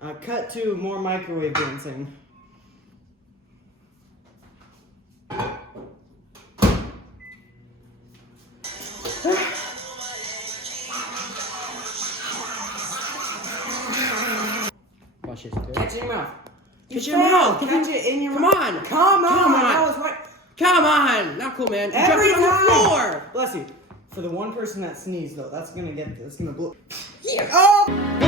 Cut to more microwave dancing. Watch this. Good. Catch it in your mouth. Catch your mouth. Catch it in your Come mouth. on. Come on. Come on. That was right. Come on. Not cool, man. You dropped Every it on the time. floor. Bless you. For the one person that sneezed, though, that's gonna blow. Here. Oh!